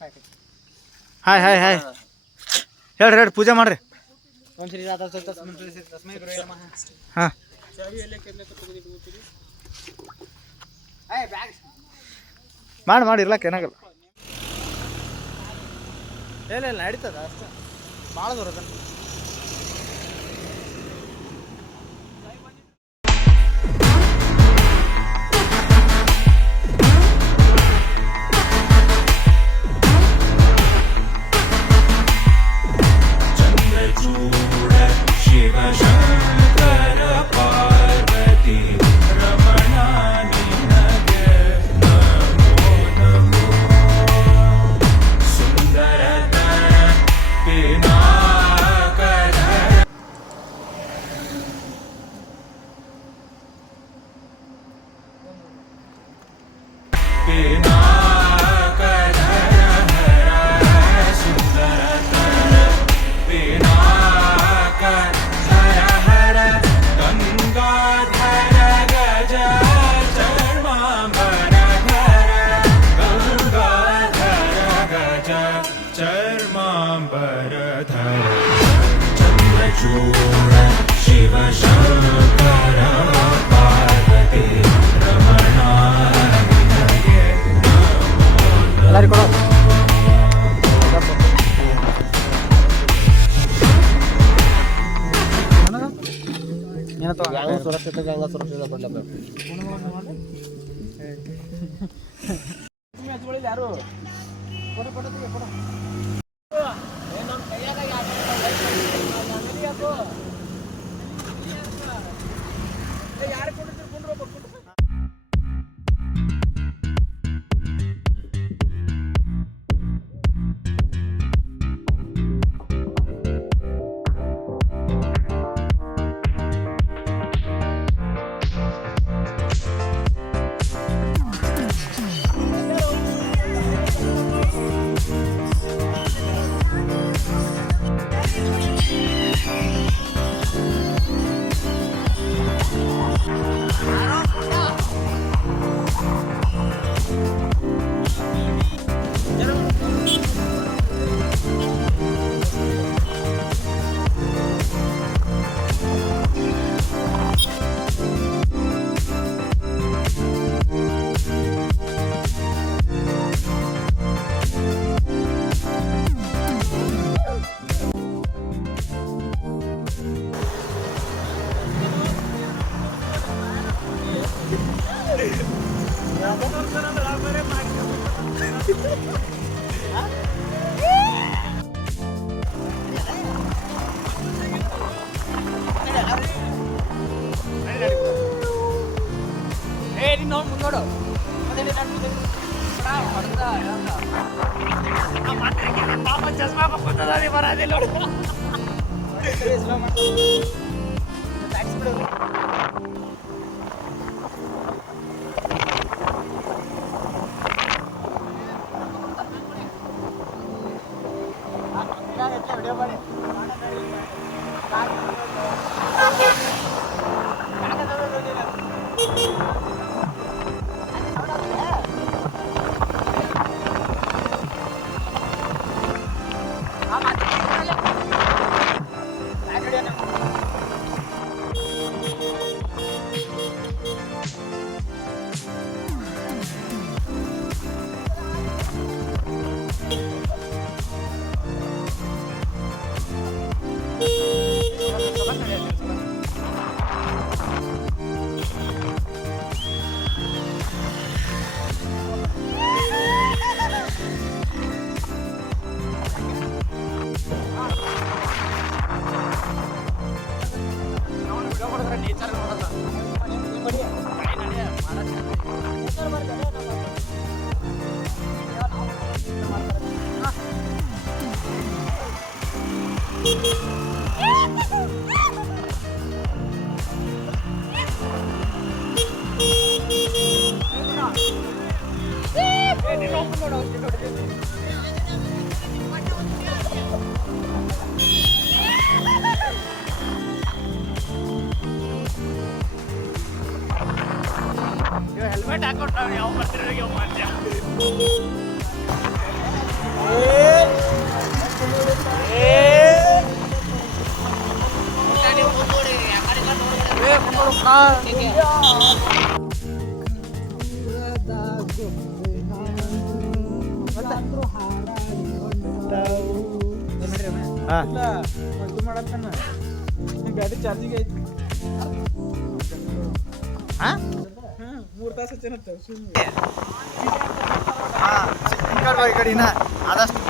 Hi hi hi ಹೇಳ್ರಿ ಹೇಳ್ರಿ ಪೂಜೆ ಮಾಡ್ರಿ. ಹಾಂ ಮಾಡಿ ಇರ್ಲಕ್ಕ ಏನಾಗಲ್ಲ. ಇಲ್ಲ ನಡೀತದ ಅಷ್ಟೇ, ಭಾಳ ದೂರ ಅದ. ಶಿವ ಶಂಕರ ಪಾರ್ವತಿ ರಮಣ ಎಲ್ಲರಿಗೂ ಕೊಡು. ಸುರಕ್ಷಿತ ಗಂಗಾ ಸುರಕ್ಷಿತ ಕೊಡ್ಲೇಬೇಕು. ಯಾರು ನೋಡು ಪಾಪ ಚಸ್ಮಾ ಹಾಕೊಂಡ್ ಬರೋದಿಲ್ಲ ನೋಡು. ವಿಡಿಯೋ ಮಾಡಿ ಹೆಲ್ಮೆಟ್ ಹಾಕೊಂಡು ಯಾವ ಬರ್ತಿರೋರಿಗೆ ಬ್ಯಾಟ್ರಿ ಚಾರ್ಜಿಂಗ್ ಐತಿ 3 ತಾಸು ಹಚ್ಚೇನತ್ತ ಈ ಕಡೆನ ಆದಷ್ಟು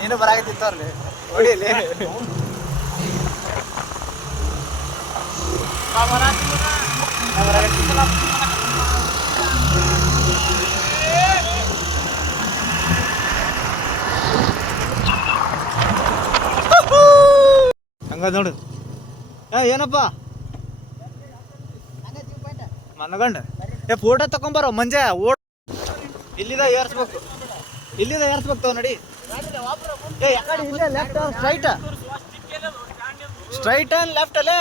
ನೀನು ಬರಾಕತ್ತಿತ್ತವ್ರಲ್ಲಿ ಹೊಡಿಯಲ್ಲಿ ಹಂಗ ನೋಡು ಏನಪ್ಪ ಮನಗಂಡ ಫೋಟೋ ತಗೊಂಬಾರೋ ಮಂಜೆ ಓಡ್ ಇಲ್ಲಿದ ಏರ್ಸ್ಬೇಕು ತಗೋ ನಡಿ ಲೆಫ್ಟ್ ಸ್ಟ್ರೈಟ್ ಅಂಡ್ ಲೆಫ್ಟ್ ಅಲ್ಲೇ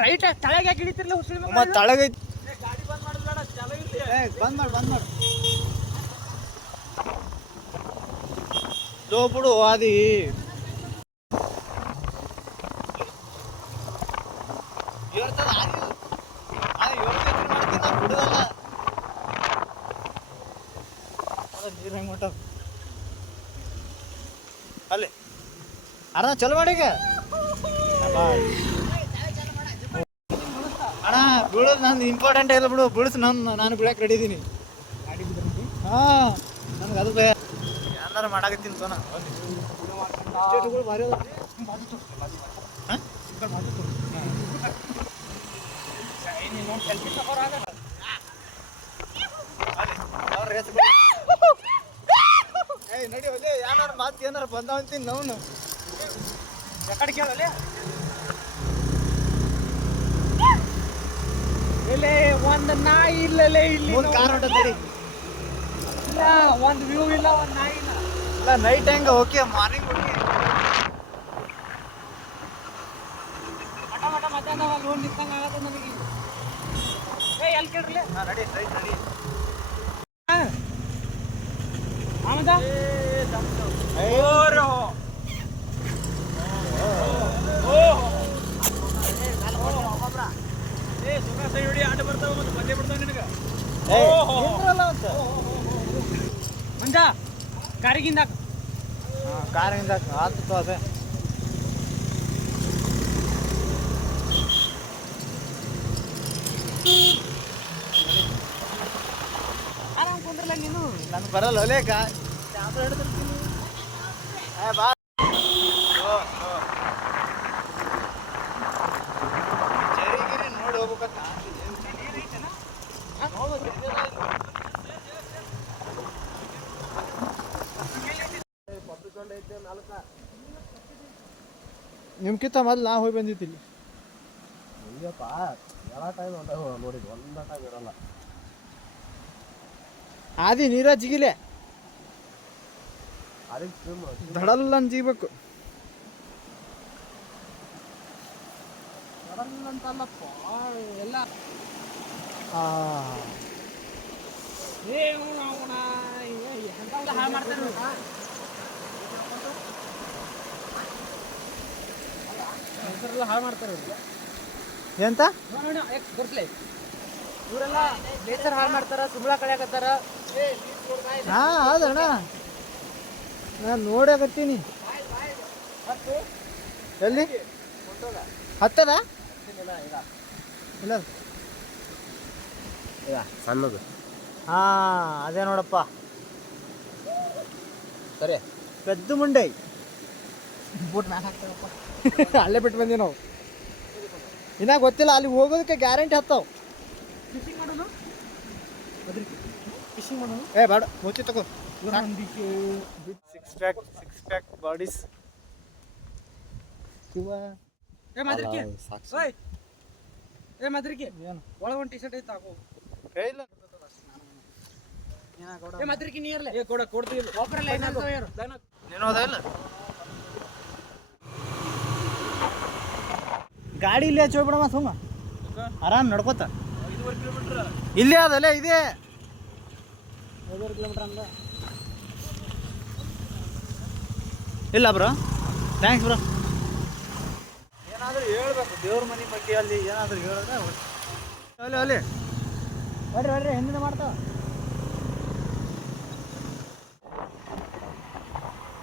ರೈಟ್ ತಳಗೆ ಯಾಕೆ ಹಿಡಿತಿರ್ಲ ಮತ್ತೆ ತಳಗೈತಿ ಬಂದ್ ಮಾಡು ಲೋ ಬಿಡು ಆದಿ ಬಿಡುದಲ್ಲ ನೀರು ಹೆಂಗ್ ಹೊಂಟವ ಅಲ್ಲಿ ಚಲೋ ಮಾಡೀಗ ಅಣ್ಣ ಬೀಳೋದು ನಂದು ಇಂಪಾರ್ಟೆಂಟ್ ಇಲ್ಲ ಬಿಡು ಬಿಡಿಸ್ ನಾನು ಬಿಡಕ್ಕೆ ರೆಡಿ ಇದೀನಿ ಹಾಂ ನನಗೆ ಅದು ಭಯ ಏನಾರು ಮಾಡಾಕತ್ತೀನಿ ಸೋನ ಸ್ಟೇಟ್ಗಳು ಭಾರಿ ಅದ ಹಾಂ ನಡಿ ಒಲೆ ಏನಾರು ಮಾತು ಏನಾರು ಬಂದಾವಂತೀನಿ ನಾವು ಎಕಡೆ ಕೇಳಲ್ಲ ಇಲ್ಲೇ ಒಂದು ನಾಯಿ ಇಲ್ಲಲೇ ಇಲ್ಲಿ ಒಂದು ಕಾರ್ ಹೊಂಟದಿ ಇಲ್ಲ ಒಂದು ವ್ಯೂ ಇಲ್ಲ ಒಂದು ನಾಯಿ ಇಲ್ಲ ಇಲ್ಲ ನೈಟ್ ಹೆಂಗ ಓಕೆ ಮಾರ್ನಿಂಗ್ ಓಕೆ ಮಟ ಮಧ್ಯಾಹ್ನ ಲೋನ್ ನಿಂತಂಗೆ ಆಗತ್ತೆ ನಮಗೆ ಎಲ್ಲಿ ಕೇಳ್ರಲ್ಲ ನಡಿ ರೈಟ್ ನಡಿ ಆಮದ ಮಂಜ ಕಾರಿಗಿಂದ ಕಾರಿಂದ ಆತು ಅದೇ ಆರಾಮ್ ಕುಂದ್ರಲ್ಲ ನೀನು ನನ್ಗೆ ಬರಲ್ಲ ಒಲೇಕ ಬಾ ಚರಿಗಿರಿ ನೋಡಿ ಹೋಗ್ಬೇಕತ್ತ ನಿಮ್ಕಿಂತ ಮೊದಲು ನಾ ಹೋಗಿ ಬಂದಿತ್ತಿಲ್ಲಿ ಇಲ್ಲಪ್ಪ ಎಲ್ಲ ಟೈಮ್ ಅಂತ ನೋಡಿದ್ದು ಒಂದ ಟೈಮ್ ಇರಲ್ಲ ಆದಿ ನೀರ ಜಿಗಿಲೆ ಅದಕ್ಕೆ ದಡಲ್ಲ ಅಂತ ಜಿಗ್ಬೇಕು ಅಂತಲ್ಲಪ್ಪ ಎಲ್ಲ ಹಾಳು ಮಾಡ್ತಾರೆ ಹೆಸರೆಲ್ಲ ಹಾಳು ಮಾಡ್ತಾರೆ ಎಂತ ಗೊತ್ತಲೇ ಇವರೆಲ್ಲ ನೇಚರ್ ಹಾಳು ಮಾಡ್ತಾರ ಸುಮ್ಳ ಕಳಿಯಾಕತ್ತಾರ ಹಾ ಹೌದಣ್ಣ ನಾನು ನೋಡಕತ್ತೀನಿ ಎಲ್ಲಿ ಹತ್ತದ ಇಲ್ಲ ಸಣ್ಣದು ಹಾ ಅದೇ ನೋಡಪ್ಪ ಸರಿ ಪೆದ್ದ ಮುಂಡೈ ಬೂಟ್ ಮ್ಯಾಗ ಹಾಕ್ತಾರಪ್ಪ ಅಲ್ಲೇ ಬಿಟ್ಟು ಬಂದೀವಿ ನಾವು ಇನ್ನ ಗೊತ್ತಿಲ್ಲ ಅಲ್ಲಿ ಹೋಗೋದಕ್ಕೆ ಗ್ಯಾರಂಟಿ ಹತ್ತಾವ ಫಿಶಿಂಗ್ ಮಾಡೋನು ಫಿಶಿಂಗ್ ಮಾಡೋನು ಏ ಬೇಡ ಮುಚ್ಚಿ ತಗೋ ಸಿಕ್ಸ್ ಪ್ಯಾಕ್ ಬಾಡೀಸ್ ಏ ಮದ್ರಿಕೆ ಸಾಕ್ಷಿ ಓಯ್ ಏ ಮದ್ರಿಕೆ ಏನು ಒಳಗೆ ಒಂದು ಟಿ ಶರ್ಟ್ ಐತೆ ಹಾಕೋ ಏ ಇಲ್ಲ ಏ ಮದ್ರಿಕೆ ನೀರ್ಲೆ ಏ ಕೊಡ್ತೀವಿ ಒಬ್ಬರ ಲೈನ್ ಹಾಕೋ ಯಾರು ನೀನು ಹೋದ ಇಲ್ಲ ಗಾಡಿ ಇಲ್ಲೇ ಹಚ್ಚಿ ಹೋಗ್ಬಿಡಮ್ಮ ಸುಮ್ಮ ಆರಾಮ್ ನಡ್ಕೋತ ಇಲ್ಲೇ ಅದಲ್ಲ ಇದೆ 5 ಕಿಲೋಮೀಟರ್ ಅಂದ ಇಲ್ಲ ಬ್ರೋ. Thanks bro. ಏನಾದರೂ ಹೇಳ್ಬೇಕು ದೇವ್ರ ಮನೆ ಬಗ್ಗೆ ಅಲ್ಲಿ ಏನಾದರೂ ಹೇಳಿದ್ರೆ ಅಲ್ಲಿ ಅಲ್ಲಿ ಬರ್ರಿ ಹಿಂದಿನ ಮಾಡ್ತಾವ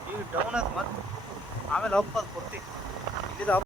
ಈಗ ಡೌನ್ ಅದು ಮತ್ತೆ ಆಮೇಲೆ ಅಪ್ ಅದು ಕೊಡ್ತಿ ಇಲ್ಲಿದ